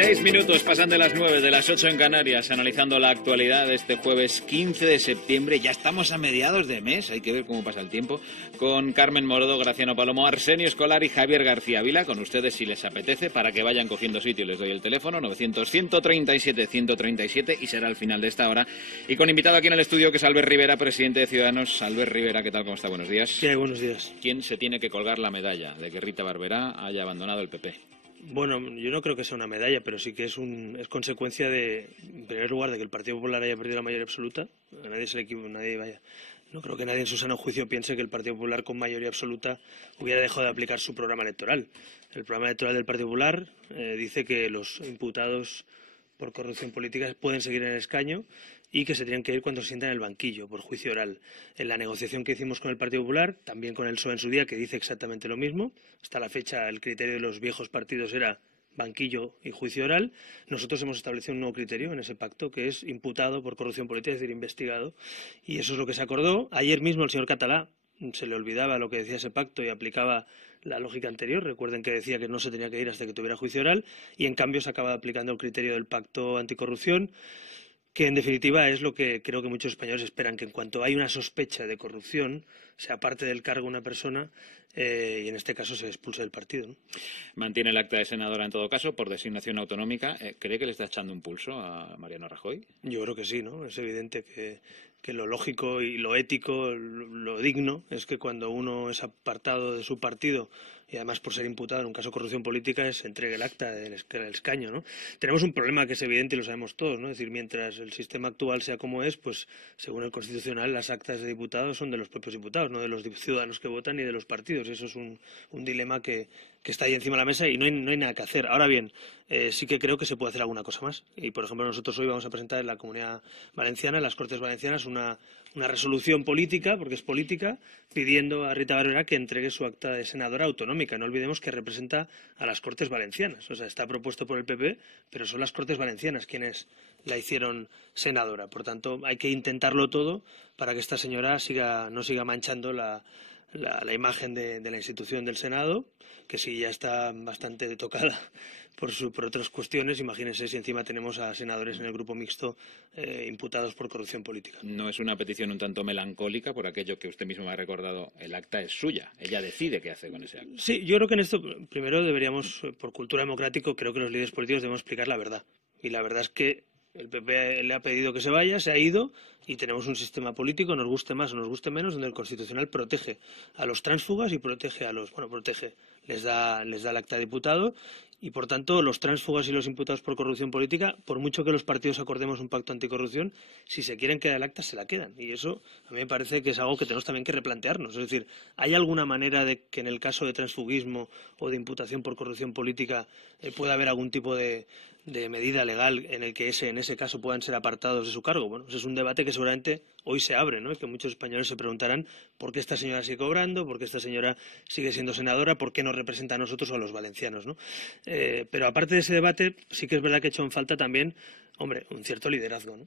6 minutos pasan de las 9, de las 8 en Canarias, analizando la actualidad de este jueves 15 de septiembre. Ya estamos a mediados de mes, hay que ver cómo pasa el tiempo, con Carmen Morodo, Graciano Palomo, Arsenio Escolar y Javier García Vila. Con ustedes, si les apetece, para que vayan cogiendo sitio, les doy el teléfono, 900-137-137, y será al final de esta hora. Y con invitado aquí en el estudio, que es Albert Rivera, presidente de Ciudadanos. Albert Rivera, ¿qué tal? ¿Cómo está? Buenos días. Sí, buenos días. ¿Quién se tiene que colgar la medalla de que Rita Barberá haya abandonado el PP? Bueno, yo no creo que sea una medalla, pero sí que es consecuencia de, en primer lugar, de que el Partido Popular haya perdido la mayoría absoluta. A nadie se le equivoca, no creo que nadie en su sano juicio piense que el Partido Popular con mayoría absoluta hubiera dejado de aplicar su programa electoral. El programa electoral del Partido Popular dice que los imputados por corrupción política pueden seguir en el escaño y que se tienen que ir cuando se sientan en el banquillo, por juicio oral. En la negociación que hicimos con el Partido Popular, también con el PSOE en su día, que dice exactamente lo mismo, hasta la fecha el criterio de los viejos partidos era banquillo y juicio oral. Nosotros hemos establecido un nuevo criterio en ese pacto, que es imputado por corrupción política, es decir, investigado, y eso es lo que se acordó. Ayer mismo el señor Catalá se le olvidaba lo que decía ese pacto y aplicaba la lógica anterior. Recuerden que decía que no se tenía que ir hasta que tuviera juicio oral, y en cambio se acaba aplicando el criterio del pacto anticorrupción, que en definitiva es lo que creo que muchos españoles esperan, que en cuanto hay una sospecha de corrupción se aparte del cargo una persona y en este caso se expulse del partido, ¿no? Mantiene el acta de senadora en todo caso por designación autonómica. ¿Cree que le está echando un pulso a Mariano Rajoy? Yo creo que sí, ¿no? Es evidente que lo lógico y lo ético, lo digno, es que cuando uno es apartado de su partido y además por ser imputado en un caso de corrupción política, se entregue el acta del escaño, ¿no? Tenemos un problema que es evidente y lo sabemos todos, ¿no? Es decir, mientras el sistema actual sea como es, pues según el Constitucional las actas de diputados son de los propios diputados, no de los ciudadanos que votan ni de los partidos. Eso es un dilema que está ahí encima de la mesa y no hay nada que hacer. Ahora bien, sí que creo que se puede hacer alguna cosa más. Y, por ejemplo, nosotros hoy vamos a presentar en la Comunidad Valenciana, en las Cortes Valencianas, una resolución política, porque es política, pidiendo a Rita Barberá que entregue su acta de senadora autonómica. No olvidemos que representa a las Cortes Valencianas. O sea, está propuesto por el PP, pero son las Cortes Valencianas quienes la hicieron senadora. Por tanto, hay que intentarlo todo para que esta señora no siga manchando la imagen de la institución del Senado, que sí ya está bastante tocada por otras cuestiones. Imagínense si encima tenemos a senadores en el grupo mixto imputados por corrupción política. ¿No es una petición un tanto melancólica por aquello que usted mismo me ha recordado? El acta es suya, ella decide qué hace con ese acta. Sí, yo creo que en esto primero deberíamos, por cultura democrática, creo que los líderes políticos debemos explicar la verdad. Y la verdad es que el PP le ha pedido que se vaya, se ha ido, y tenemos un sistema político, nos guste más o nos guste menos, donde el Constitucional protege a los tránsfugas y protege les da el acta de diputado, y por tanto los tránsfugas y los imputados por corrupción política, por mucho que los partidos acordemos un pacto anticorrupción, si se quieren quedar el acta se la quedan, y eso a mí me parece que es algo que tenemos también que replantearnos. Es decir, ¿hay alguna manera de que en el caso de transfugismo o de imputación por corrupción política pueda haber algún tipo de medida legal en el que en ese caso puedan ser apartados de su cargo? Bueno, ese es un debate que seguramente hoy se abre, ¿no? Y que muchos españoles se preguntarán por qué esta señora sigue cobrando, por qué esta señora sigue siendo senadora, por qué nos representa a nosotros o a los valencianos, ¿no? Pero aparte de ese debate, sí que es verdad que he hecho en falta también, hombre, un cierto liderazgo, ¿no?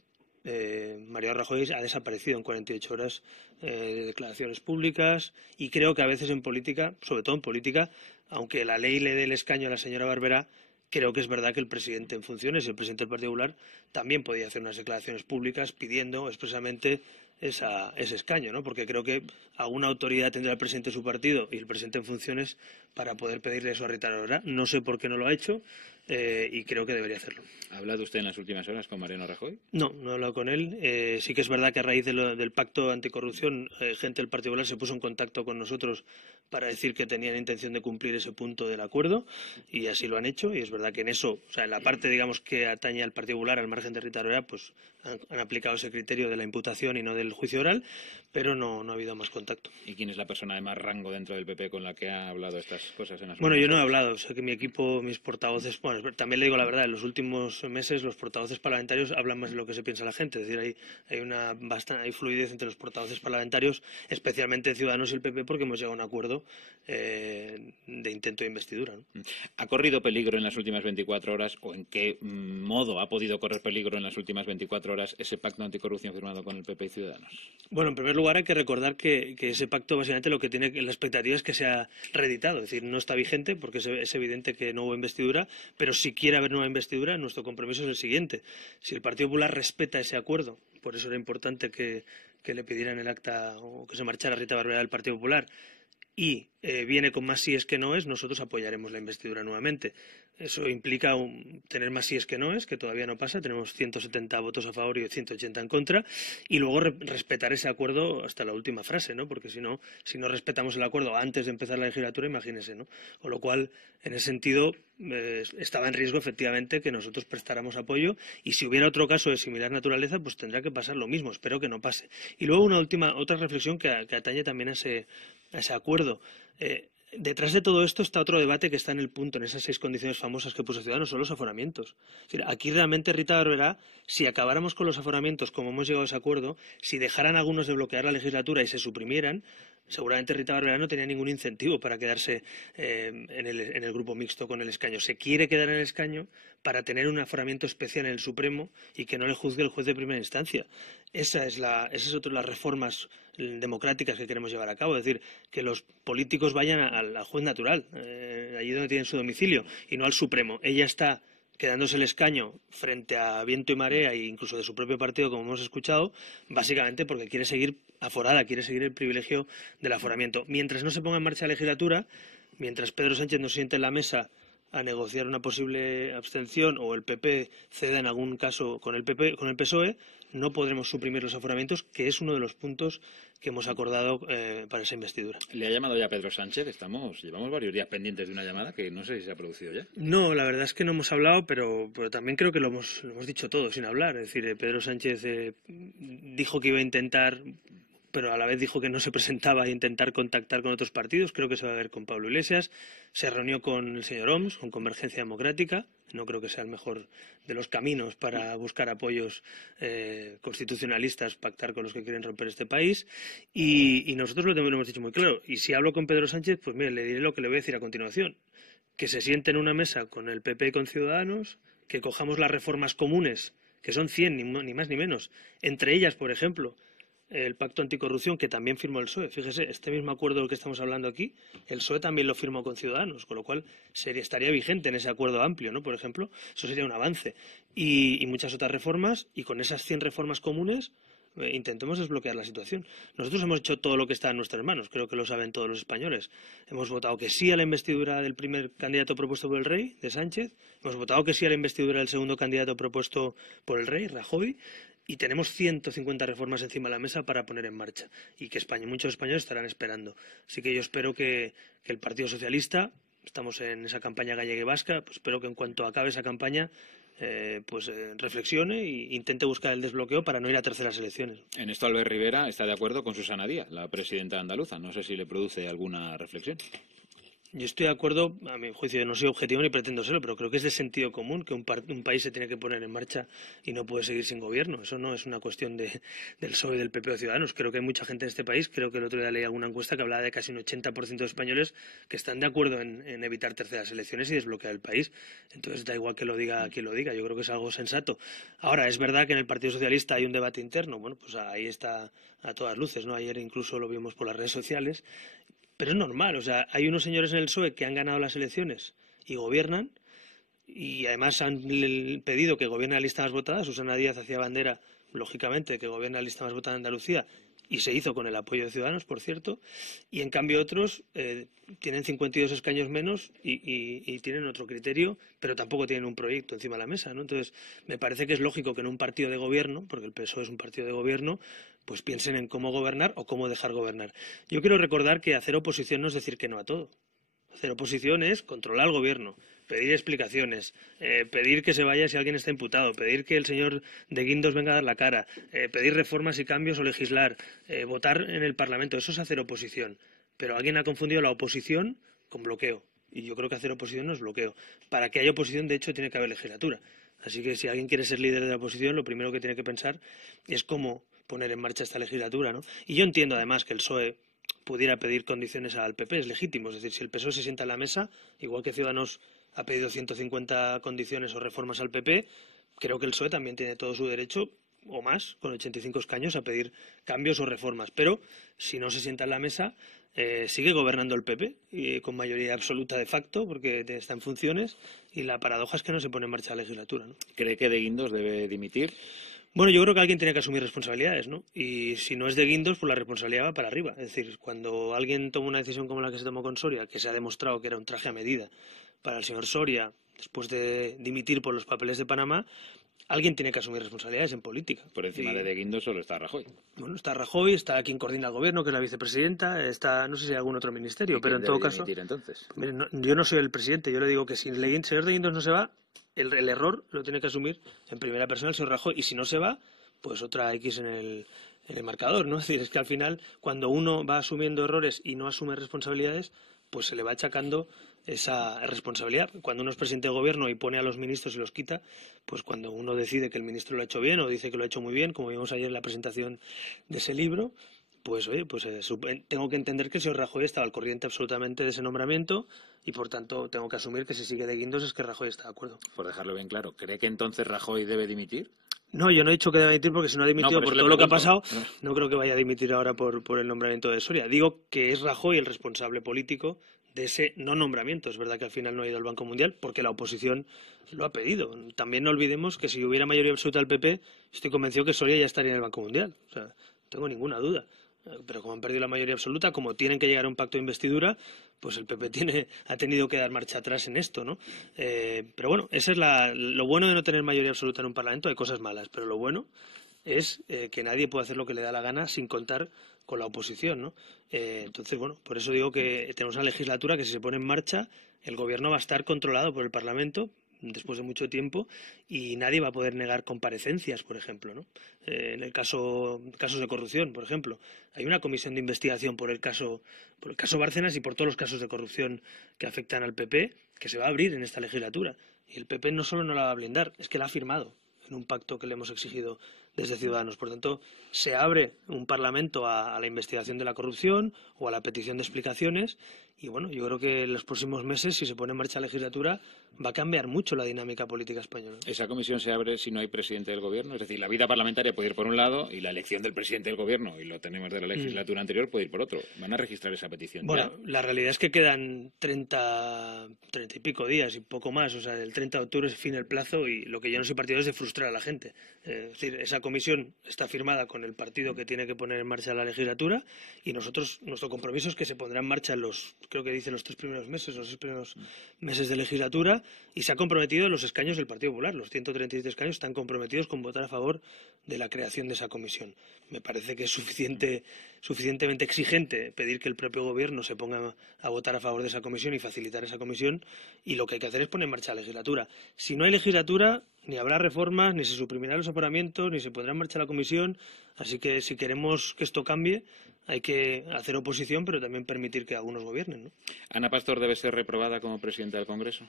Mariano Rajoy ha desaparecido en 48 horas de declaraciones públicas, y creo que a veces en política, sobre todo en política, aunque la ley le dé el escaño a la señora Barberá, creo que es verdad que el presidente en funciones, el presidente del Partido Popular, también podía hacer unas declaraciones públicas pidiendo expresamente ese escaño, ¿no? Porque creo que alguna autoridad tendrá el presidente de su partido y el presidente en funciones para poder pedirle eso a Rita Barberá. No sé por qué no lo ha hecho y creo que debería hacerlo. ¿Ha hablado usted en las últimas horas con Mariano Rajoy? No he hablado con él. Sí que es verdad que a raíz del pacto anticorrupción, gente del Partido Popular se puso en contacto con nosotros para decir que tenían intención de cumplir ese punto del acuerdo, y así lo han hecho. Y es verdad que en eso, o sea, en la parte, digamos, que atañe al Partido Popular, al margen de Rita Barberá, pues han aplicado ese criterio de la imputación y no del juicio oral, pero no ha habido más contacto. ¿Y quién es la persona de más rango dentro del PP con la que ha hablado estas cosas en las Bueno, yo no he hablado. Sé que mi equipo, mis portavoces, bueno, también le digo la verdad, en los últimos meses los portavoces parlamentarios hablan más de lo que se piensa la gente. Es decir, hay fluidez entre los portavoces parlamentarios, especialmente Ciudadanos y el PP, porque hemos llegado a un acuerdo de intento de investidura, ¿no? ¿Ha corrido peligro en las últimas 24 horas, o en qué modo ha podido correr peligro en las últimas 24 horas ese pacto anticorrupción firmado con el PP y Ciudadanos? Bueno, en primer lugar hay que recordar que ese pacto básicamente lo que tiene la expectativa es que sea reeditado. Es decir, no está vigente porque es evidente que no hubo investidura, pero si quiere haber nueva investidura, nuestro compromiso es el siguiente. Si el Partido Popular respeta ese acuerdo, por eso era importante que le pidieran el acta o que se marchara Rita Barberá del Partido Popular, y viene con más síes que noes, nosotros apoyaremos la investidura nuevamente. Eso implica tener más síes que noes, que todavía no pasa, tenemos 170 votos a favor y 180 en contra, y luego respetar ese acuerdo hasta la última frase, ¿no? Porque si no respetamos el acuerdo antes de empezar la legislatura, imagínese, ¿no? Con lo cual, en ese sentido, estaba en riesgo efectivamente que nosotros prestáramos apoyo, y si hubiera otro caso de similar naturaleza, pues tendrá que pasar lo mismo, espero que no pase. Y luego otra reflexión que atañe también a ese acuerdo. Detrás de todo esto está otro debate que está en el punto, en esas 6 condiciones famosas que puso Ciudadanos, son los aforamientos. Es decir, aquí realmente Rita Barberá, si acabáramos con los aforamientos como hemos llegado a ese acuerdo, si dejaran algunos de bloquear la legislatura y se suprimieran, seguramente Rita Barberá no tenía ningún incentivo para quedarse en el grupo mixto con el escaño. Se quiere quedar en el escaño para tener un aforamiento especial en el Supremo y que no le juzgue el juez de primera instancia. Esas es otra de las reformas democráticas que queremos llevar a cabo, es decir, que los políticos vayan al juez natural, allí donde tienen su domicilio, y no al Supremo. Ella está quedándose el escaño frente a viento y marea, e incluso de su propio partido, como hemos escuchado, básicamente porque quiere seguir aforada, quiere seguir el privilegio del aforamiento. Mientras no se ponga en marcha la legislatura, mientras Pedro Sánchez no se siente en la mesa a negociar una posible abstención o el PP ceda en algún caso con el PSOE, no podremos suprimir los aforamientos, que es uno de los puntos que hemos acordado para esa investidura. ¿Le ha llamado ya Pedro Sánchez? Llevamos varios días pendientes de una llamada que no sé si se ha producido ya. No, la verdad es que no hemos hablado, pero también creo que lo hemos dicho todo sin hablar. Es decir, Pedro Sánchez dijo que iba a intentar, pero a la vez dijo que no se presentaba a intentar contactar con otros partidos. Creo que se va a ver con Pablo Iglesias. Se reunió con el señor Homs, con Convergencia Democrática. No creo que sea el mejor de los caminos para buscar apoyos constitucionalistas, pactar con los que quieren romper este país. Y nosotros lo hemos dicho muy claro. Y si hablo con Pedro Sánchez, pues mire, le diré lo que le voy a decir a continuación. Que se siente en una mesa con el PP y con Ciudadanos, que cojamos las reformas comunes, que son 100, ni más ni menos. Entre ellas, por ejemplo, el pacto anticorrupción que también firmó el PSOE. Fíjese, este mismo acuerdo del que estamos hablando aquí, el PSOE también lo firmó con Ciudadanos, con lo cual estaría vigente en ese acuerdo amplio, ¿no? Por ejemplo, eso sería un avance. Y muchas otras reformas, y con esas 100 reformas comunes intentemos desbloquear la situación. Nosotros hemos hecho todo lo que está en nuestras manos, creo que lo saben todos los españoles. Hemos votado que sí a la investidura del primer candidato propuesto por el Rey, de Sánchez. Hemos votado que sí a la investidura del segundo candidato propuesto por el Rey, Rajoy. Y tenemos 150 reformas encima de la mesa para poner en marcha y que muchos españoles estarán esperando. Así que yo espero que el Partido Socialista, estamos en esa campaña gallega y vasca, pues espero que en cuanto acabe esa campaña reflexione e intente buscar el desbloqueo para no ir a terceras elecciones. En esto Albert Rivera está de acuerdo con Susana Díaz, la presidenta andaluza. No sé si le produce alguna reflexión. Yo estoy de acuerdo, a mi juicio no soy objetivo ni pretendo serlo, pero creo que es de sentido común que un país se tiene que poner en marcha y no puede seguir sin gobierno. Eso no es una cuestión del PSOE y del PP o Ciudadanos. Creo que hay mucha gente en este país, creo que el otro día leí alguna encuesta que hablaba de casi un 80% de españoles que están de acuerdo en evitar terceras elecciones y desbloquear el país. Entonces da igual que lo diga quien lo diga, yo creo que es algo sensato. Ahora, es verdad que en el Partido Socialista hay un debate interno, bueno, pues ahí está a todas luces, ¿no? Ayer incluso lo vimos por las redes sociales. Pero es normal, o sea, hay unos señores en el PSOE que han ganado las elecciones y gobiernan, y además han pedido que gobierne la lista más votada. Susana Díaz hacía bandera, lógicamente, que gobierne la lista más votada en Andalucía, y se hizo con el apoyo de Ciudadanos, por cierto, y en cambio otros tienen 52 escaños menos y tienen otro criterio, pero tampoco tienen un proyecto encima de la mesa, ¿no? Entonces, me parece que es lógico que en un partido de gobierno, porque el PSOE es un partido de gobierno, pues piensen en cómo gobernar o cómo dejar gobernar. Yo quiero recordar que hacer oposición no es decir que no a todo. Hacer oposición es controlar al gobierno, pedir explicaciones, pedir que se vaya si alguien está imputado, pedir que el señor de Guindos venga a dar la cara, pedir reformas y cambios o legislar, votar en el Parlamento. Eso es hacer oposición. Pero alguien ha confundido la oposición con bloqueo. Y yo creo que hacer oposición no es bloqueo. Para que haya oposición, de hecho, tiene que haber legislatura. Así que si alguien quiere ser líder de la oposición, lo primero que tiene que pensar es cómo poner en marcha esta legislatura, ¿no? Y yo entiendo, además, que el PSOE pudiera pedir condiciones al PP, es legítimo. Es decir, si el PSOE se sienta en la mesa, igual que Ciudadanos ha pedido 150 condiciones o reformas al PP, creo que el PSOE también tiene todo su derecho, o más, con 85 escaños, a pedir cambios o reformas. Pero si no se sienta en la mesa, sigue gobernando el PP y con mayoría absoluta de facto, porque está en funciones, y la paradoja es que no se pone en marcha la legislatura, ¿no? ¿Cree que de Guindos debe dimitir? Bueno, yo creo que alguien tiene que asumir responsabilidades, ¿no? Y si no es de Guindos, pues la responsabilidad va para arriba. Es decir, cuando alguien toma una decisión como la que se tomó con Soria, que se ha demostrado que era un traje a medida para el señor Soria, después de dimitir por los papeles de Panamá, alguien tiene que asumir responsabilidades en política. Por encima de Guindos solo está Rajoy. Bueno, está Rajoy, está quien coordina el gobierno, que es la vicepresidenta, está, no sé si hay algún otro ministerio, pero en todo caso... Dimitir, entonces? Mire, yo no soy el presidente, yo le digo que si el señor de Guindos no se va, el error lo tiene que asumir en primera persona el señor Rajoy, y si no se va, pues otra X en el marcador, ¿no? Es decir, es que al final, cuando uno va asumiendo errores y no asume responsabilidades, pues se le va achacando esa responsabilidad. Cuando uno es presidente de gobierno y pone a los ministros y los quita, pues cuando uno decide que el ministro lo ha hecho bien o dice que lo ha hecho muy bien, como vimos ayer en la presentación de ese libro, pues oye, pues tengo que entender que el señor Rajoy estaba al corriente absolutamente de ese nombramiento y por tanto tengo que asumir que si sigue de Guindos es que Rajoy está de acuerdo. Por dejarlo bien claro, ¿cree que entonces Rajoy debe dimitir? No, yo no he dicho que deba dimitir porque si no ha dimitido por todo lo que ha pasado, No. no creo que vaya a dimitir ahora por el nombramiento de Soria. Digo que es Rajoy el responsable político de ese no nombramiento. Es verdad que al final no ha ido al Banco Mundial porque la oposición lo ha pedido. También no olvidemos que si hubiera mayoría absoluta del PP, estoy convencido que Soria ya estaría en el Banco Mundial. O sea, no tengo ninguna duda. Pero como han perdido la mayoría absoluta, como tienen que llegar a un pacto de investidura, pues el PP ha tenido que dar marcha atrás en esto, ¿no? Pero bueno, ese es lo bueno de no tener mayoría absoluta en un Parlamento. Hay cosas malas, pero lo bueno es que nadie puede hacer lo que le da la gana sin contar con la oposición, ¿no? Entonces, bueno, por eso digo que tenemos una legislatura que si se pone en marcha, el gobierno va a estar controlado por el Parlamento después de mucho tiempo y nadie va a poder negar comparecencias, por ejemplo, ¿no? En el casos de corrupción, por ejemplo, hay una comisión de investigación por el caso Bárcenas y por todos los casos de corrupción que afectan al PP que se va a abrir en esta legislatura y el PP no solo no la va a blindar, es que la ha firmado en un pacto que le hemos exigido desde Ciudadanos. Por tanto, se abre un Parlamento a la investigación de la corrupción o a la petición de explicaciones y bueno, yo creo que en los próximos meses, si se pone en marcha la legislatura, va a cambiar mucho la dinámica política española. ¿Esa comisión se abre si no hay presidente del gobierno? Es decir, la vida parlamentaria puede ir por un lado y la elección del presidente del gobierno, y lo tenemos de la legislatura anterior, puede ir por otro. ¿Van a registrar esa petición? Bueno, ya? La realidad es que quedan 30 y pico días y poco más. O sea, el 30 de octubre es fin el plazo y lo que yo no soy partidario es de frustrar a la gente. Es decir, esa comisión está firmada con el partido que tiene que poner en marcha la legislatura y nuestro compromiso es que se pondrá en marcha creo que dice los 3 primeros meses, los 6 primeros meses de legislatura y se ha comprometido en los escaños del Partido Popular. Los 137 escaños están comprometidos con votar a favor de la creación de esa comisión. Me parece que es suficientemente exigente pedir que el propio gobierno se ponga a votar a favor de esa comisión y facilitar esa comisión y lo que hay que hacer es poner en marcha la legislatura. Si no hay legislatura, ni habrá reformas, ni se suprimirán los aforamientos, ni se pondrá en marcha la comisión. Así que si queremos que esto cambie, hay que hacer oposición, pero también permitir que algunos gobiernen, ¿no? ¿Ana Pastor debe ser reprobada como presidenta del Congreso?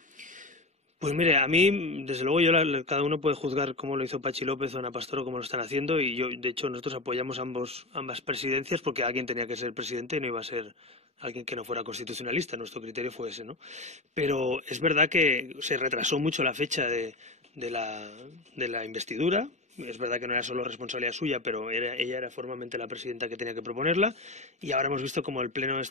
Pues mire, a mí, desde luego, cada uno puede juzgar cómo lo hizo Pachi López o Ana Pastor o cómo lo están haciendo y de hecho, nosotros apoyamos ambas presidencias porque alguien tenía que ser presidente y no iba a ser alguien que no fuera constitucionalista. Nuestro criterio fue ese, ¿no? Pero es verdad que se retrasó mucho la fecha de la investidura. Es verdad que no era solo responsabilidad suya, pero ella era formalmente la presidenta que tenía que proponerla y ahora hemos visto como el pleno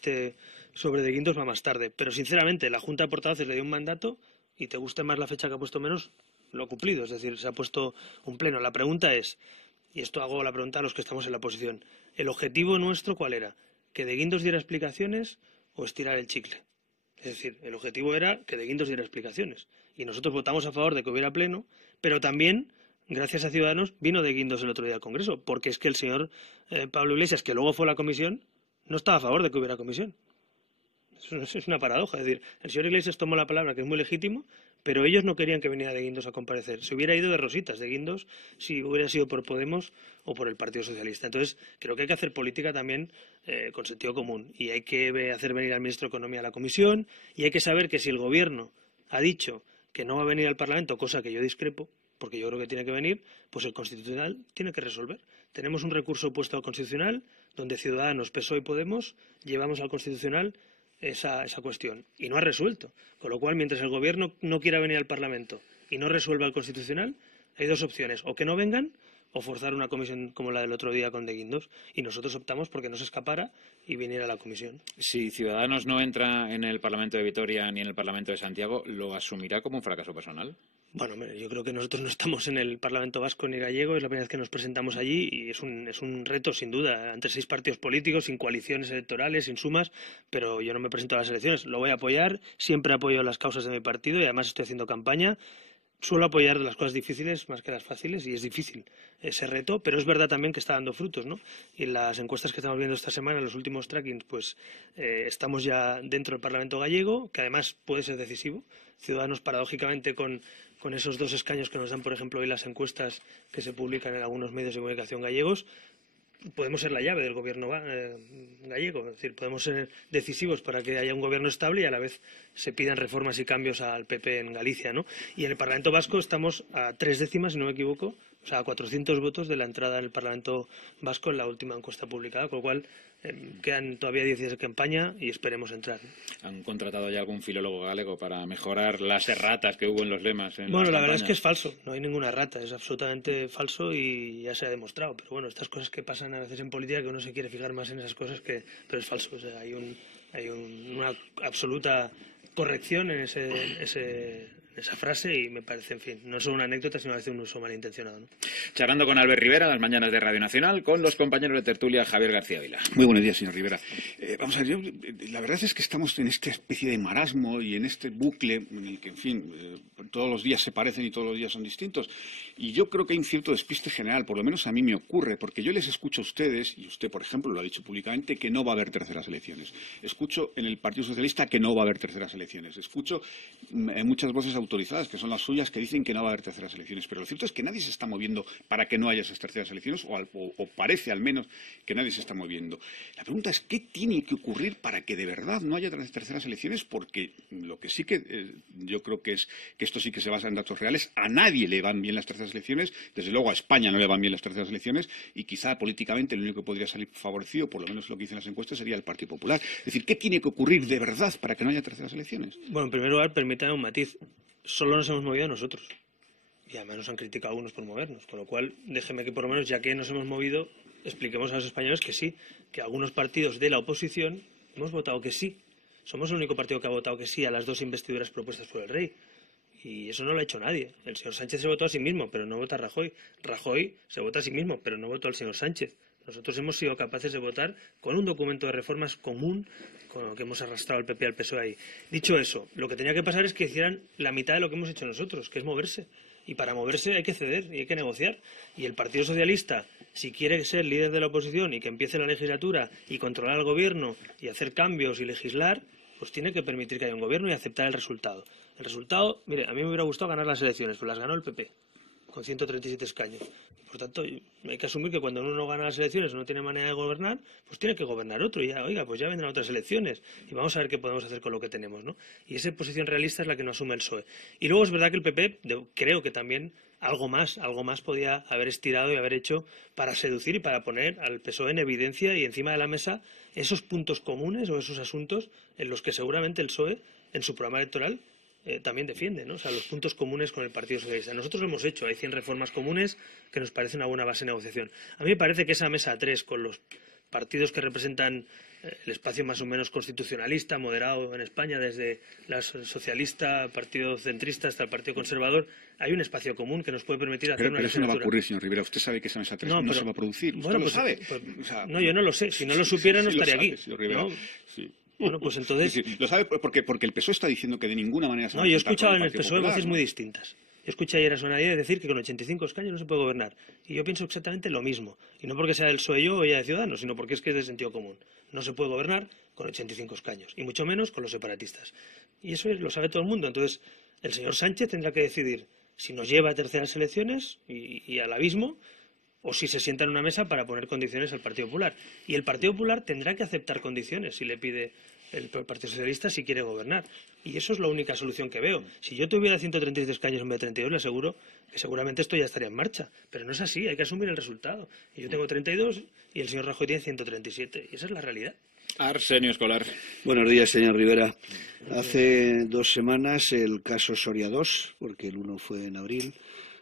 sobre de Guindos va más tarde. Pero sinceramente, la Junta de Portavoces le dio un mandato y te guste más la fecha que ha puesto menos, lo ha cumplido. Es decir, se ha puesto un pleno. La pregunta es, y esto hago la pregunta a los que estamos en la oposición, ¿el objetivo nuestro cuál era? ¿Que de Guindos diera explicaciones o estirar el chicle? Es decir, el objetivo era que de Guindos diera explicaciones. Y nosotros votamos a favor de que hubiera pleno, pero también, gracias a Ciudadanos, vino de Guindos el otro día al Congreso, porque es que el señor Pablo Iglesias, que luego fue a la comisión, no estaba a favor de que hubiera comisión. Es una paradoja. Es decir, el señor Iglesias tomó la palabra, que es muy legítimo, pero ellos no querían que viniera de Guindos a comparecer. Se hubiera ido de rositas de Guindos si hubiera sido por Podemos o por el Partido Socialista. Entonces, creo que hay que hacer política también con sentido común. Y hay que hacer venir al ministro de Economía a la comisión y hay que saber que si el Gobierno ha dicho que no va a venir al Parlamento, cosa que yo discrepo, porque yo creo que tiene que venir, pues el Constitucional tiene que resolver. Tenemos un recurso puesto al Constitucional donde Ciudadanos, PSOE y Podemos llevamos al Constitucional esa cuestión y no ha resuelto. Con lo cual, mientras el Gobierno no quiera venir al Parlamento y no resuelva el Constitucional, hay dos opciones: o que no vengan o forzar una comisión como la del otro día con De Guindos. Y nosotros optamos porque no se escapara y viniera a la comisión. Si Ciudadanos no entra en el Parlamento de Vitoria ni en el Parlamento de Santiago, ¿lo asumirá como un fracaso personal? Bueno, yo creo que nosotros no estamos en el Parlamento vasco ni gallego, es la primera vez que nos presentamos allí y es un reto, sin duda, ante 6 partidos políticos, sin coaliciones electorales, sin sumas, pero yo no me presento a las elecciones. Lo voy a apoyar, siempre apoyo las causas de mi partido y además estoy haciendo campaña. Suelo apoyar las cosas difíciles más que las fáciles y es difícil ese reto, pero es verdad también que está dando frutos, ¿no? Y en las encuestas que estamos viendo esta semana, en los últimos trackings, pues estamos ya dentro del Parlamento gallego, que además puede ser decisivo. Ciudadanos, paradójicamente, con esos 2 escaños que nos dan, por ejemplo, hoy las encuestas que se publican en algunos medios de comunicación gallegos, podemos ser la llave del gobierno gallego, es decir, podemos ser decisivos para que haya un gobierno estable y a la vez se pidan reformas y cambios al PP en Galicia, ¿no? Y en el Parlamento vasco estamos a 3 décimas, si no me equivoco, o sea, a 400 votos de la entrada en el Parlamento vasco en la última encuesta publicada, con lo cual quedan todavía 10 días de campaña y esperemos entrar, ¿no? ¿Han contratado ya algún filólogo galego para mejorar las erratas que hubo en los lemas? Bueno, la verdad es que es falso, no hay ninguna errata, es absolutamente falso y ya se ha demostrado. Pero bueno, estas cosas que pasan a veces en política, que uno se quiere fijar más en esas cosas, pero es falso. O sea, hay una absoluta corrección en esa frase y me parece, en fin, no es una anécdota, sino a veces un uso malintencionado, ¿no? Charlando con Albert Rivera, las mañanas de Radio Nacional, con los compañeros de tertulia Javier García Vila. Muy buenos días, señor Rivera. Vamos a ver, la verdad es que estamos en esta especie de marasmo y en este bucle en el que, en fin, todos los días se parecen y todos los días son distintos. Y yo creo que hay un cierto despiste general, por lo menos a mí me ocurre, porque yo les escucho a ustedes, y usted, por ejemplo, lo ha dicho públicamente, que no va a haber terceras elecciones. Escucho en el Partido Socialista que no va a haber terceras elecciones. Escucho en muchas voces autorizadas, que son las suyas, que dicen que no va a haber terceras elecciones. Pero lo cierto es que nadie se está moviendo para que no haya esas terceras elecciones, o parece al menos que nadie se está moviendo. La pregunta es, ¿qué tiene que ocurrir para que de verdad no haya terceras elecciones? Porque lo que sí que yo creo que es que esto sí que se basa en datos reales. A nadie le van bien las terceras elecciones, desde luego a España no le van bien las terceras elecciones, y quizá políticamente el único que podría salir favorecido, por lo menos lo que dicen las encuestas, sería el Partido Popular. Es decir, ¿qué tiene que ocurrir de verdad para que no haya terceras elecciones? Bueno, en primer lugar, permítame un matiz. Solo nos hemos movido nosotros. Y además nos han criticado algunos por movernos. Con lo cual, déjeme que por lo menos, ya que nos hemos movido, expliquemos a los españoles que sí, que algunos partidos de la oposición hemos votado que sí. Somos el único partido que ha votado que sí a las 2 investiduras propuestas por el rey. Y eso no lo ha hecho nadie. El señor Sánchez se votó a sí mismo, pero no vota a Rajoy. Rajoy se vota a sí mismo, pero no votó al señor Sánchez. Nosotros hemos sido capaces de votar con un documento de reformas común con lo que hemos arrastrado al PP y al PSOE ahí. Dicho eso, lo que tenía que pasar es que hicieran la mitad de lo que hemos hecho nosotros, que es moverse. Y para moverse hay que ceder y hay que negociar. Y el Partido Socialista, si quiere ser líder de la oposición y que empiece la legislatura y controlar al gobierno y hacer cambios y legislar, pues tiene que permitir que haya un gobierno y aceptar el resultado. El resultado, mire, a mí me hubiera gustado ganar las elecciones, pero las ganó el PP, con 137 escaños. Por tanto, hay que asumir que cuando uno no gana las elecciones o no tiene manera de gobernar, pues tiene que gobernar otro. Y ya, oiga, pues ya vendrán otras elecciones y vamos a ver qué podemos hacer con lo que tenemos, ¿no? Y esa posición realista es la que no asume el PSOE. Y luego es verdad que el PP, creo que también algo más podía haber estirado y haber hecho para seducir y para poner al PSOE en evidencia y encima de la mesa esos puntos comunes o esos asuntos en los que seguramente el PSOE, en su programa electoral, también defiende, ¿no? O sea, los puntos comunes con el Partido Socialista. Nosotros lo hemos hecho, hay 100 reformas comunes que nos parece una buena base de negociación. A mí me parece que esa mesa 3 con los partidos que representan el espacio más o menos constitucionalista, moderado en España, desde la socialista, partido centrista hasta el partido conservador, hay un espacio común que nos puede permitir hacer una legislatura. Pero eso no va a ocurrir, señor Rivera. Usted sabe que esa mesa 3 no se va a producir. ¿Usted lo sabe? O sea, no, yo no lo sé. Si no lo supiera, no estaría aquí. Señor Rivera. ¿No? Sí. Bueno, pues entonces... Sí, lo sabe porque el PSOE está diciendo que de ninguna manera se va a... No, yo he escuchado en el PSOE Popular, voces muy distintas. Yo escuché ayer a Sonadía decir que con 85 escaños no se puede gobernar. Y yo pienso exactamente lo mismo. Y no porque sea del PSOE yo o ella de Ciudadanos, sino porque es que es de sentido común. No se puede gobernar con 85 escaños. Y mucho menos con los separatistas. Y eso lo sabe todo el mundo. Entonces, el señor Sánchez tendrá que decidir si nos lleva a terceras elecciones y al abismo, o si se sienta en una mesa para poner condiciones al Partido Popular. Y el Partido Popular tendrá que aceptar condiciones si le pide el Partido Socialista si quiere gobernar. Y eso es la única solución que veo. Si yo tuviera 133 escaños en vez de 32, le aseguro que seguramente esto ya estaría en marcha. Pero no es así, hay que asumir el resultado. Y yo tengo 32 y el señor Rajoy tiene 137. Y esa es la realidad. Arsenio Escolar. Buenos días, señor Rivera. Hace 2 semanas el caso Soria II, porque el 1 fue en abril,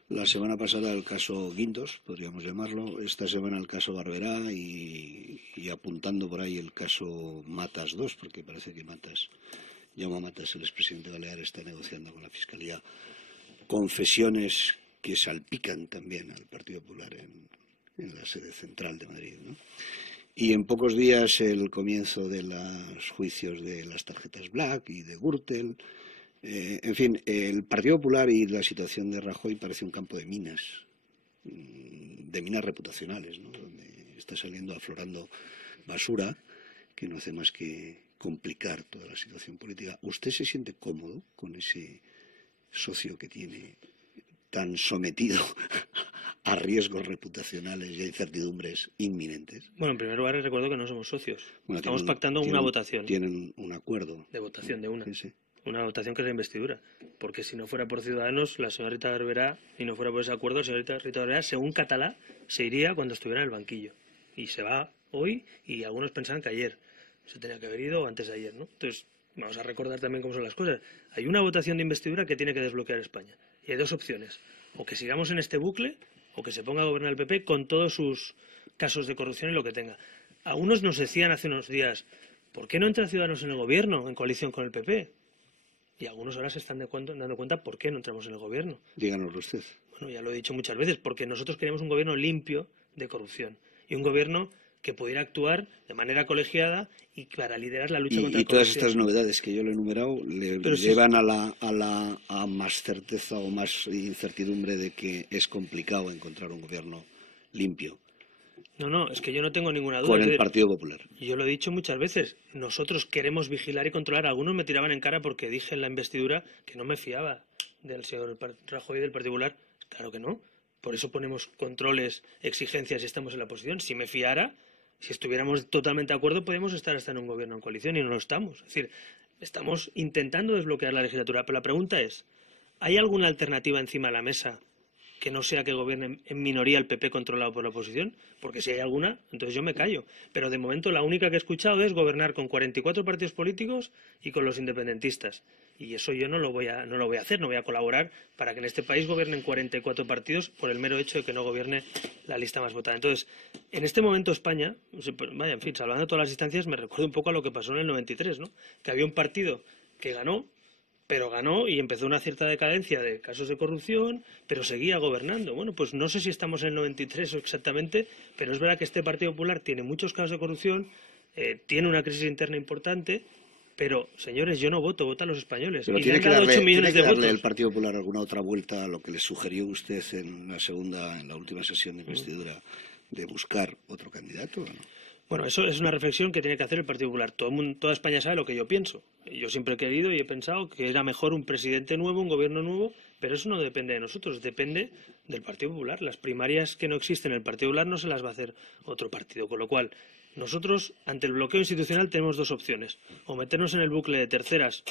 La semana pasada el caso Guindos, podríamos llamarlo. Esta semana el caso Barberá y apuntando por ahí el caso Matas 2, porque parece que Jaume Matas, el expresidente balear, está negociando con la Fiscalía confesiones que salpican también al Partido Popular en la sede central de Madrid, ¿no? Y en pocos días el comienzo de los juicios de las tarjetas Black y de Gürtel. En fin, el Partido Popular y la situación de Rajoy parece un campo de minas reputacionales, ¿no? Donde está aflorando basura que no hace más que complicar toda la situación política. ¿Usted se siente cómodo con ese socio que tiene tan sometido a riesgos reputacionales y a incertidumbres inminentes? Bueno, en primer lugar recuerdo que no somos socios. Estamos pactando una votación. Tienen un acuerdo. De votación de una. Sí. Una votación que es la investidura. Porque si no fuera por Ciudadanos, la señora Rita Barberá, y no fuera por ese acuerdo, la señora Rita Barberá, según Catalá, se iría cuando estuviera en el banquillo. Y se va hoy, y algunos pensaban que ayer. Se tenía que haber ido antes de ayer, ¿no? Entonces, vamos a recordar también cómo son las cosas. Hay una votación de investidura que tiene que desbloquear España. Y hay dos opciones. O que sigamos en este bucle, o que se ponga a gobernar el PP con todos sus casos de corrupción y lo que tenga. Algunos nos decían hace unos días, ¿por qué no entra Ciudadanos en el gobierno, en coalición con el PP? Y algunos ahora se están dando cuenta por qué no entramos en el gobierno. Díganoslo usted. Bueno, ya lo he dicho muchas veces, porque nosotros queremos un gobierno limpio de corrupción y un gobierno que pudiera actuar de manera colegiada y para liderar la lucha contra la corrupción. Y todas estas novedades que yo le he enumerado le llevan a más certeza o más incertidumbre de que es complicado encontrar un gobierno limpio. No, es que yo no tengo ninguna duda. Con el Partido Popular. Yo lo he dicho muchas veces. Nosotros queremos vigilar y controlar. Algunos me tiraban en cara porque dije en la investidura que no me fiaba del señor Rajoy y del Partido Popular. Claro que no. Por eso ponemos controles, exigencias y estamos en la oposición. Si me fiara, si estuviéramos totalmente de acuerdo, podríamos estar hasta en un gobierno en coalición y no lo estamos. Es decir, estamos intentando desbloquear la legislatura. Pero la pregunta es, ¿hay alguna alternativa encima de la mesa que no sea que gobierne en minoría el PP controlado por la oposición? Porque si hay alguna, entonces yo me callo. Pero de momento la única que he escuchado es gobernar con 44 partidos políticos y con los independentistas. Y eso yo no lo voy a hacer, no voy a colaborar para que en este país gobiernen 44 partidos por el mero hecho de que no gobierne la lista más votada. Entonces, en este momento España, vaya, en fin, salvando todas las distancias, me recuerda un poco a lo que pasó en el 93, ¿no? Que había un partido que ganó, pero ganó y empezó una cierta decadencia de casos de corrupción, pero seguía gobernando. Bueno, pues no sé si estamos en el 93 exactamente, pero es verdad que este Partido Popular tiene muchos casos de corrupción, tiene una crisis interna importante, pero, señores, yo no voto, votan los españoles. Pero y tiene le han dado 8 millones de votos. ¿El Partido Popular alguna otra vuelta a lo que le sugirió usted en la última sesión de investidura, de buscar otro candidato o no? Bueno, eso es una reflexión que tiene que hacer el Partido Popular. Toda España sabe lo que yo pienso. Yo siempre he querido y he pensado que era mejor un presidente nuevo, un gobierno nuevo, pero eso no depende de nosotros, depende del Partido Popular. Las primarias que no existen en el Partido Popular no se las va a hacer otro partido, con lo cual nosotros, ante el bloqueo institucional, tenemos dos opciones. O meternos en el bucle de terceras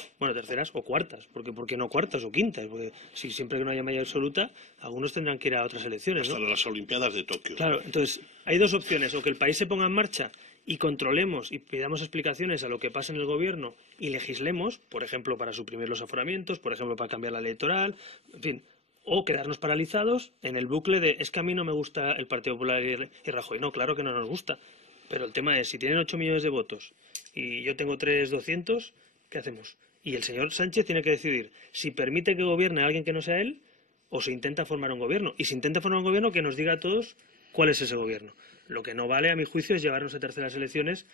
o cuartas, porque ¿por qué no cuartas o quintas? Porque si siempre que no haya mayoría absoluta, algunos tendrán que ir a otras elecciones, ¿no? Hasta las Olimpiadas de Tokio. Claro, entonces hay dos opciones, o que el país se ponga en marcha y controlemos y pidamos explicaciones a lo que pasa en el gobierno y legislemos, por ejemplo, para suprimir los aforamientos, por ejemplo, para cambiar la ley electoral, en fin, o quedarnos paralizados en el bucle de es que a mí no me gusta el Partido Popular y Rajoy. No, claro que no nos gusta. Pero el tema es, si tienen 8 millones de votos y yo tengo 3.200, ¿qué hacemos? Y el señor Sánchez tiene que decidir si permite que gobierne a alguien que no sea él o se intenta formar un gobierno. Y si intenta formar un gobierno, que nos diga a todos cuál es ese gobierno. Lo que no vale, a mi juicio, es llevarnos a terceras elecciones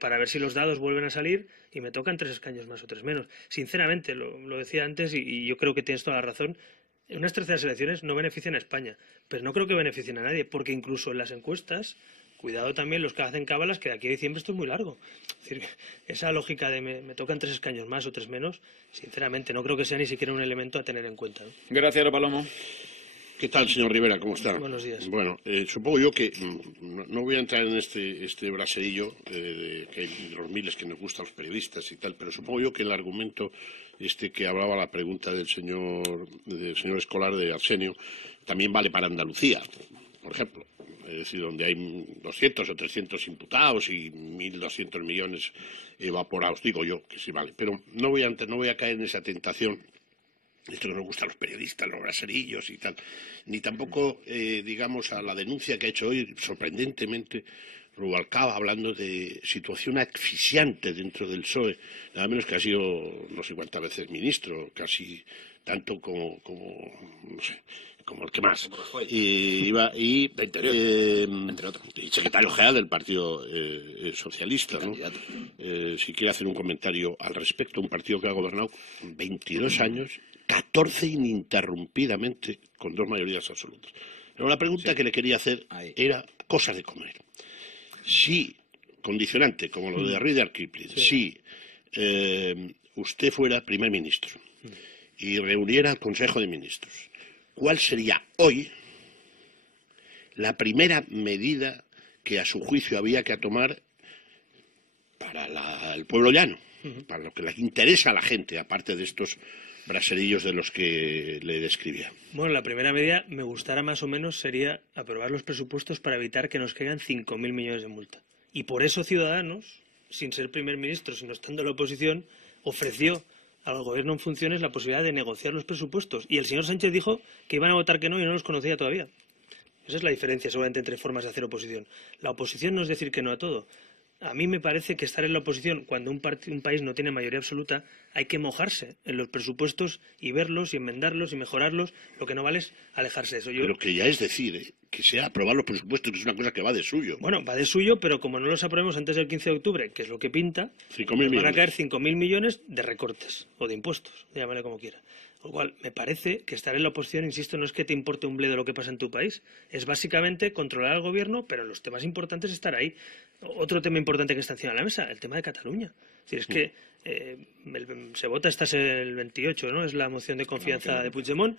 para ver si los dados vuelven a salir y me tocan 3 escaños más o 3 menos. Sinceramente, lo decía antes y yo creo que tienes toda la razón, unas terceras elecciones no benefician a España, pero no creo que beneficien a nadie, porque incluso en las encuestas, cuidado también los que hacen cábalas, que de aquí a diciembre esto es muy largo. Es decir, esa lógica de me tocan 3 escaños más o 3 menos, sinceramente no creo que sea ni siquiera un elemento a tener en cuenta, ¿no? Gracias, Palomo. ¿Qué tal, señor Rivera? ¿Cómo está? Buenos días. Bueno, supongo yo que no voy a entrar en este braserillo que hay los miles que nos gustan los periodistas y tal, pero supongo yo que el argumento que hablaba la pregunta del señor Escolar de Arsenio también vale para Andalucía, por ejemplo. Es decir, donde hay 200 o 300 imputados y 1.200 millones evaporados, digo yo que sí vale. Pero no voy a caer en esa tentación esto que nos gusta a los periodistas, los braserillos y tal, ni tampoco, digamos, a la denuncia que ha hecho hoy, sorprendentemente, Rubalcaba, hablando de situación asfixiante dentro del PSOE, nada menos que ha sido no sé cuántas veces ministro, casi tanto como no sé, como el que más. Entre otros. Y secretario general del Partido Socialista, ¿no? Si quiere hacer un comentario al respecto, un partido que ha gobernado 22 años, 14 ininterrumpidamente, con 2 mayorías absolutas. Pero la pregunta que le quería hacer era cosas de comer. Si, condicionante, como lo de Rudyard Kipling, si usted fuera primer ministro y reuniera el Consejo de Ministros, ¿cuál sería hoy la primera medida que a su juicio había que tomar para el pueblo llano, para lo que le interesa a la gente, aparte de estos braserillos de los que le describía? Bueno, la primera medida, me gustara más o menos, sería aprobar los presupuestos para evitar que nos caigan 5.000 millones de multa. Y por eso Ciudadanos, sin ser primer ministro, sino estando en la oposición, ofreció al gobierno en funciones la posibilidad de negociar los presupuestos. Y el señor Sánchez dijo que iban a votar que no y no los conocía todavía. Esa es la diferencia, seguramente, entre formas de hacer oposición. La oposición no es decir que no a todo. A mí me parece que estar en la oposición cuando un país no tiene mayoría absoluta, hay que mojarse en los presupuestos y verlos y enmendarlos y mejorarlos. Lo que no vale es alejarse de eso. Pero que ya es decir, que sea aprobar los presupuestos, que es una cosa que va de suyo. Bueno, va de suyo, pero como no los aprobemos antes del 15 de octubre, que es lo que pinta, 5.000 van a caer 5.000 millones de recortes o de impuestos, llámale como quiera. Con lo cual, me parece que estar en la oposición, insisto, no es que te importe un bledo lo que pasa en tu país, es básicamente controlar al gobierno, pero en los temas importantes estar ahí. Otro tema importante que está encima de la mesa, el tema de Cataluña. Es decir, es que se vota, esta es el 28, ¿no? Es la moción de confianza de Puigdemont.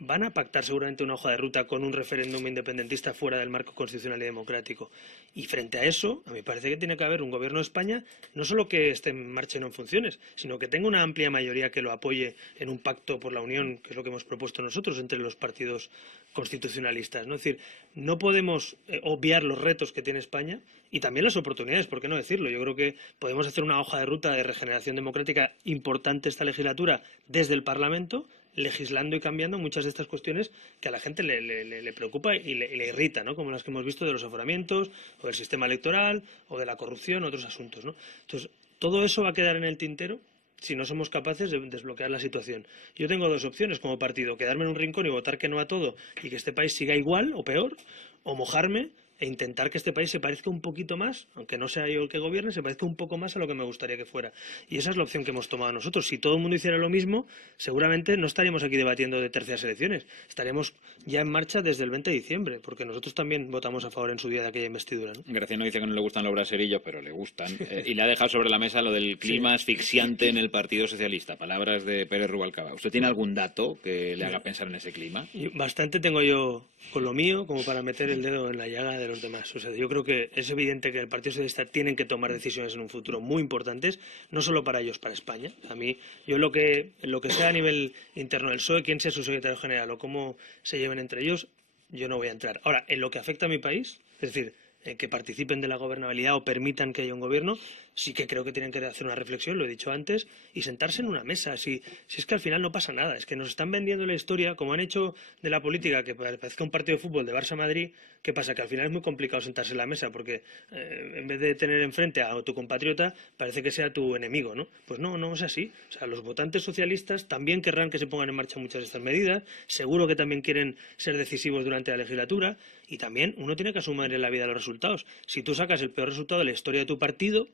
Van a pactar seguramente una hoja de ruta con un referéndum independentista fuera del marco constitucional y democrático. Y frente a eso, a mí me parece que tiene que haber un gobierno de España no solo que esté en marcha y no en funciones, sino que tenga una amplia mayoría que lo apoye en un pacto por la unión, que es lo que hemos propuesto nosotros entre los partidos constitucionalistas, ¿no? Es decir, no podemos obviar los retos que tiene España y también las oportunidades, ¿por qué no decirlo? Yo creo que podemos hacer una hoja de ruta de regeneración democrática importante esta legislatura desde el Parlamento, legislando y cambiando muchas de estas cuestiones que a la gente le preocupa y le irrita, ¿no? Como las que hemos visto de los aforamientos, o del sistema electoral, o de la corrupción, otros asuntos, ¿no? Entonces, todo eso va a quedar en el tintero si no somos capaces de desbloquear la situación. Yo tengo 2 opciones como partido: quedarme en un rincón y votar que no a todo y que este país siga igual o peor, o mojarme e intentar que este país se parezca un poquito más, aunque no sea yo el que gobierne, se parezca un poco más a lo que me gustaría que fuera. Y esa es la opción que hemos tomado nosotros. Si todo el mundo hiciera lo mismo, seguramente no estaríamos aquí debatiendo de terceras elecciones. Estaríamos ya en marcha desde el 20 de diciembre, porque nosotros también votamos a favor en su día de aquella investidura, ¿no? Graciano dice que no le gustan los braserillos, pero le gustan. Y le ha dejado sobre la mesa lo del clima asfixiante en el Partido Socialista. Palabras de Pérez Rubalcaba. ¿Usted tiene algún dato que le haga pensar en ese clima? Y bastante tengo yo con lo mío como para meter el dedo en la llaga de los demás. O sea, yo creo que es evidente que el Partido Socialista tiene que tomar decisiones en un futuro muy importantes, no solo para ellos, para España. A mí, yo lo que sea a nivel interno del PSOE, quién sea su secretario general o cómo se lleven entre ellos, yo no voy a entrar. Ahora, en lo que afecta a mi país, es decir, que participen de la gobernabilidad o permitan que haya un gobierno, sí que creo que tienen que hacer una reflexión, lo he dicho antes, y sentarse en una mesa. Si es que al final no pasa nada, es que nos están vendiendo la historia, como han hecho de la política, que parezca un partido de fútbol de Barça-Madrid. ¿Qué pasa? Que al final es muy complicado sentarse en la mesa, porque en vez de tener enfrente a tu compatriota, parece que sea tu enemigo, ¿no? Pues no es así. O sea, los votantes socialistas también querrán que se pongan en marcha muchas de estas medidas, seguro que también quieren ser decisivos durante la legislatura, y también uno tiene que asumir en la vida los resultados. Si tú sacas el peor resultado de la historia de tu partido,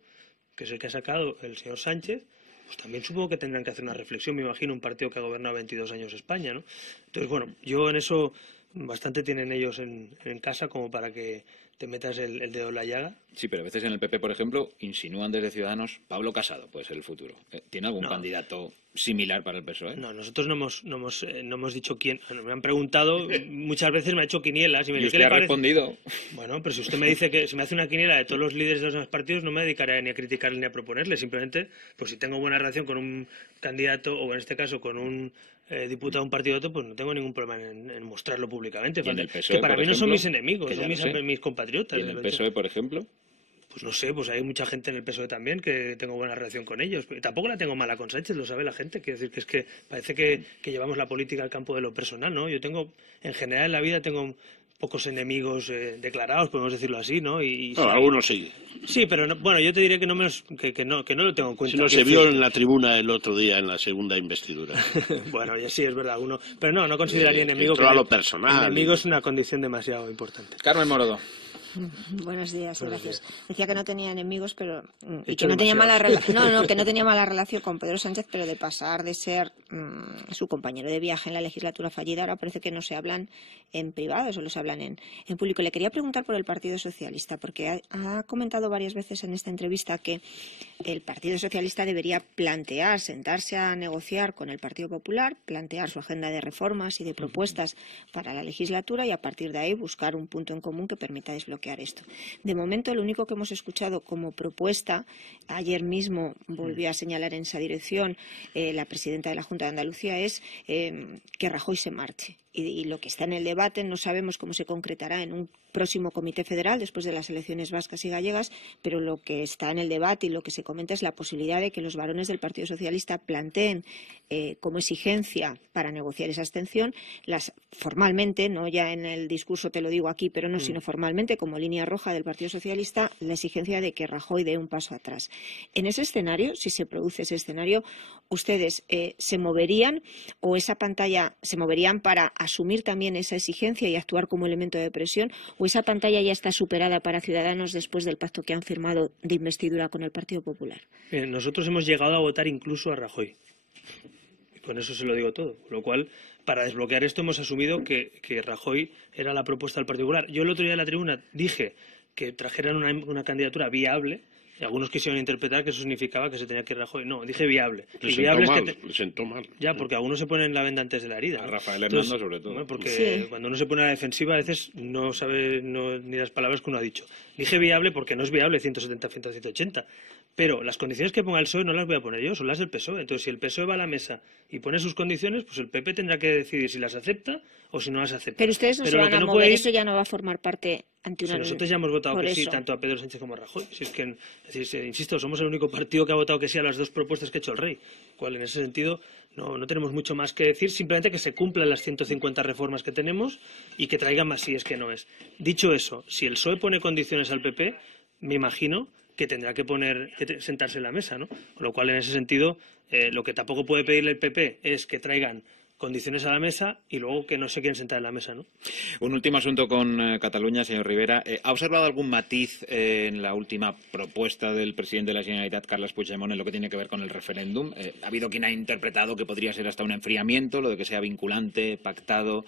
que es el que ha sacado el señor Sánchez, pues también supongo que tendrán que hacer una reflexión, me imagino, un partido que ha gobernado 22 años España, ¿no? Entonces, bueno, yo en eso bastante tienen ellos en casa como para que te metas el dedo en la llaga. Sí, pero a veces en el PP, por ejemplo, insinúan desde Ciudadanos Pablo Casado puede ser el futuro. ¿Tiene algún candidato similar para el PSOE? No, nosotros no hemos dicho quién. Bueno, me han preguntado, muchas veces me ha hecho quinielas. Y me dice, usted ¿qué le ha parece? respondido. Bueno, pero si usted me dice que si me hace una quiniela de todos los líderes de los demás partidos, no me dedicaré ni a criticarle ni a proponerle. Simplemente, pues si tengo buena relación con un candidato, o en este caso con un diputado de un partido otro, pues no tengo ningún problema en mostrarlo públicamente. ¿Y en el PSOE, que para por mí no ejemplo? son mis enemigos, Que son mis compatriotas. ¿Y en el PSOE, por ejemplo? Pues no sé, pues hay mucha gente en el PSOE también que tengo buena relación con ellos. Pero tampoco la tengo mala con Sánchez, lo sabe la gente. Quiero decir que es que parece que llevamos la política al campo de lo personal, ¿no? Yo tengo, en general en la vida tengo pocos enemigos declarados, podemos decirlo así, ¿no? No, algunos sí. Sí, pero no, bueno, yo te diré que no, que no lo tengo en cuenta. Si no, se vio en la tribuna el otro día en la segunda investidura. Bueno, ya sí, es verdad, pero no consideraría enemigo. Que a lo personal. Enemigo es una condición demasiado importante. Carmen Morodo. Buenos días, gracias. Decía que no tenía enemigos, pero y que no tenía que no tenía mala relación con Pedro Sánchez, pero de pasar de ser su compañero de viaje en la legislatura fallida, ahora parece que no se hablan en privado, solo se hablan en público. Le quería preguntar por el Partido Socialista, porque ha comentado varias veces en esta entrevista que el Partido Socialista debería sentarse a negociar con el Partido Popular, plantear su agenda de reformas y de propuestas para la legislatura y a partir de ahí buscar un punto en común que permita desbloquear esto. De momento, lo único que hemos escuchado como propuesta, ayer mismo volvió a señalar en esa dirección la presidenta de la Junta de Andalucía, es que Rajoy se marche. Y lo que está en el debate no sabemos cómo se concretará en un próximo Comité Federal después de las elecciones vascas y gallegas, pero lo que está en el debate y lo que se comenta es la posibilidad de que los varones del Partido Socialista planteen como exigencia para negociar esa abstención, formalmente, no ya en el discurso te lo digo aquí, pero no, sino formalmente como línea roja del Partido Socialista, la exigencia de que Rajoy dé un paso atrás. En ese escenario, si se produce ese escenario, ¿ustedes se moverían o esa pantalla se moverían para asumir también esa exigencia y actuar como elemento de presión, o esa pantalla ya está superada para Ciudadanos después del pacto que han firmado de investidura con el Partido Popular? Nosotros hemos llegado a votar incluso a Rajoy. Y con eso se lo digo todo. Con lo cual, para desbloquear esto hemos asumido que Rajoy era la propuesta del Partido Popular. Yo el otro día en la tribuna dije que trajeran una candidatura viable. Y algunos quisieron interpretar que eso significaba que se tenía que ir Rajoy. No, dije viable. Le sentó mal. Ya, porque algunos se ponen la venda antes de la herida, ¿no? A Rafael Hernando, sobre todo. Bueno, porque cuando uno se pone a la defensiva a veces no sabe ni las palabras que uno ha dicho. Dije viable porque no es viable 170 frente a 180. Pero las condiciones que ponga el PSOE no las voy a poner yo, son las del PSOE. Entonces, si el PSOE va a la mesa y pone sus condiciones, pues el PP tendrá que decidir si las acepta o si no las acepta. Pero ustedes no se van a mover, eso ya no va a formar parte ante una... Si nosotros ya hemos votado que sí, tanto a Pedro Sánchez como a Rajoy. Si es que, insisto, somos el único partido que ha votado que sí a las dos propuestas que ha hecho el rey. Cual, en ese sentido, no tenemos mucho más que decir, simplemente que se cumplan las 150 reformas que tenemos y que traigan más si es que no es. Dicho eso, si el PSOE pone condiciones al PP, me imagino que tendrá que sentarse en la mesa, ¿no? Con lo cual, en ese sentido, lo que tampoco puede pedirle el PP es que traigan condiciones a la mesa y luego que no se quieren sentar en la mesa, ¿no? Un último asunto con Cataluña, señor Rivera. ¿Ha observado algún matiz en la última propuesta del presidente de la Generalitat, Carles Puigdemont, en lo que tiene que ver con el referéndum? Ha habido quien ha interpretado que podría ser hasta un enfriamiento, lo de que sea vinculante, pactado.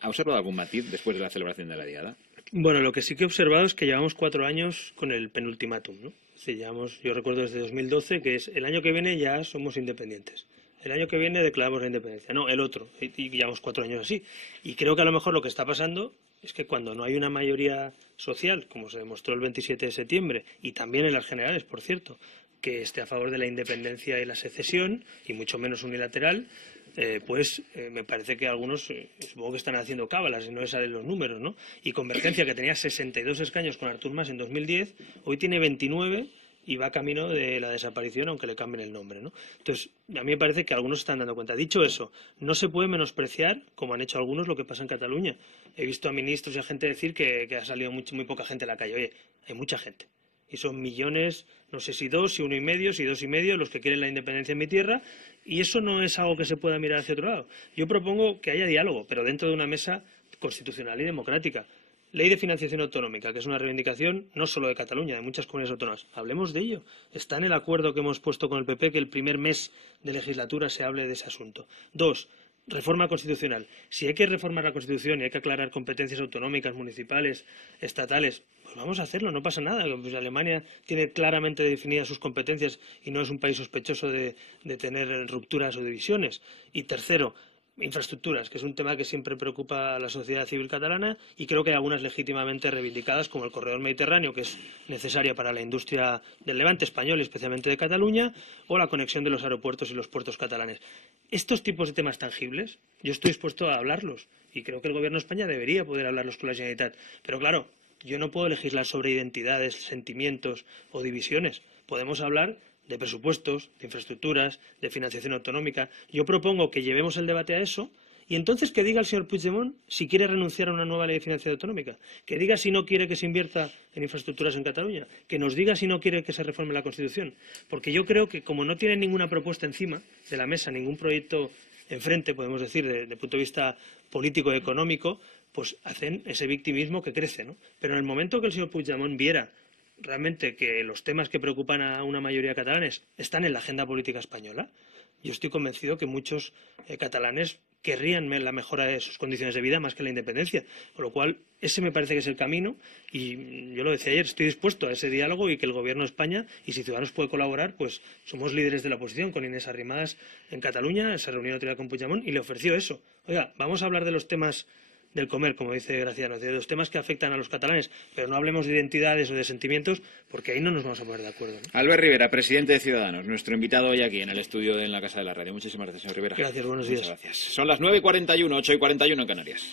¿Ha observado algún matiz después de la celebración de la Diada? Bueno, lo que sí que he observado es que llevamos 4 años con el penultimátum, ¿no? Sí, yo recuerdo desde 2012 que es el año que viene ya somos independientes. El año que viene declaramos la independencia. No, el otro. Y llevamos 4 años así. Y creo que a lo mejor lo que está pasando es que cuando no hay una mayoría social, como se demostró el 27 de septiembre, y también en las generales, por cierto, que esté a favor de la independencia y la secesión, y mucho menos unilateral, me parece que algunos supongo que están haciendo cábalas y no les salen los números, ¿no? Y Convergencia, que tenía 62 escaños con Artur Mas en 2010, hoy tiene 29 y va camino de la desaparición, aunque le cambien el nombre, ¿no? Entonces, a mí me parece que algunos se están dando cuenta. Dicho eso, no se puede menospreciar, como han hecho algunos, lo que pasa en Cataluña. He visto a ministros y a gente decir que ha salido muy poca gente a la calle. Oye, hay mucha gente. Y son millones, no sé si 2, si 1,5, si 2,5, los que quieren la independencia en mi tierra. Y eso no es algo que se pueda mirar hacia otro lado. Yo propongo que haya diálogo, pero dentro de una mesa constitucional y democrática. Ley de financiación autonómica, que es una reivindicación no solo de Cataluña, de muchas comunidades autónomas. Hablemos de ello. Está en el acuerdo que hemos puesto con el PP que el primer mes de legislatura se hable de ese asunto. 2. Reforma constitucional. Si hay que reformar la Constitución y hay que aclarar competencias autonómicas, municipales, estatales, pues vamos a hacerlo, no pasa nada. Pues Alemania tiene claramente definidas sus competencias y no es un país sospechoso de tener rupturas o divisiones. Y tercero, infraestructuras, que es un tema que siempre preocupa a la sociedad civil catalana y creo que hay algunas legítimamente reivindicadas, como el corredor mediterráneo, que es necesaria para la industria del Levante español y especialmente de Cataluña, o la conexión de los aeropuertos y los puertos catalanes. Estos tipos de temas tangibles, yo estoy dispuesto a hablarlos y creo que el Gobierno de España debería poder hablarlos con la Generalitat. Pero claro, Yo no puedo legislar sobre identidades, sentimientos o divisiones. Podemos hablar de presupuestos, de infraestructuras, de financiación autonómica. Yo propongo que llevemos el debate a eso y entonces que diga el señor Puigdemont si quiere renunciar a una nueva ley de financiación autonómica, que diga si no quiere que se invierta en infraestructuras en Cataluña, que nos diga si no quiere que se reforme la Constitución. Porque yo creo que como no tienen ninguna propuesta encima de la mesa, ningún proyecto enfrente, podemos decir, de punto de vista político y económico, pues hacen ese victimismo que crece, ¿no? Pero en el momento que el señor Puigdemont viera realmente que los temas que preocupan a una mayoría de catalanes están en la agenda política española, yo estoy convencido que muchos catalanes querrían la mejora de sus condiciones de vida más que la independencia. Con lo cual, ese me parece que es el camino y yo lo decía ayer, estoy dispuesto a ese diálogo y que el Gobierno de España, y si Ciudadanos puede colaborar, pues somos líderes de la oposición. Con Inés Arrimadas en Cataluña, se reunió otro día con Puigdemont y le ofreció eso. Oiga, vamos a hablar de los temas del comer, como dice Graciano, de los temas que afectan a los catalanes, pero no hablemos de identidades o de sentimientos, porque ahí no nos vamos a poner de acuerdo, ¿no? Albert Rivera, presidente de Ciudadanos, nuestro invitado hoy aquí en el estudio en la Casa de la Radio. Muchísimas gracias, señor Rivera. Gracias, buenos días. Muchas gracias. Son las 9:41, 8:41 en Canarias.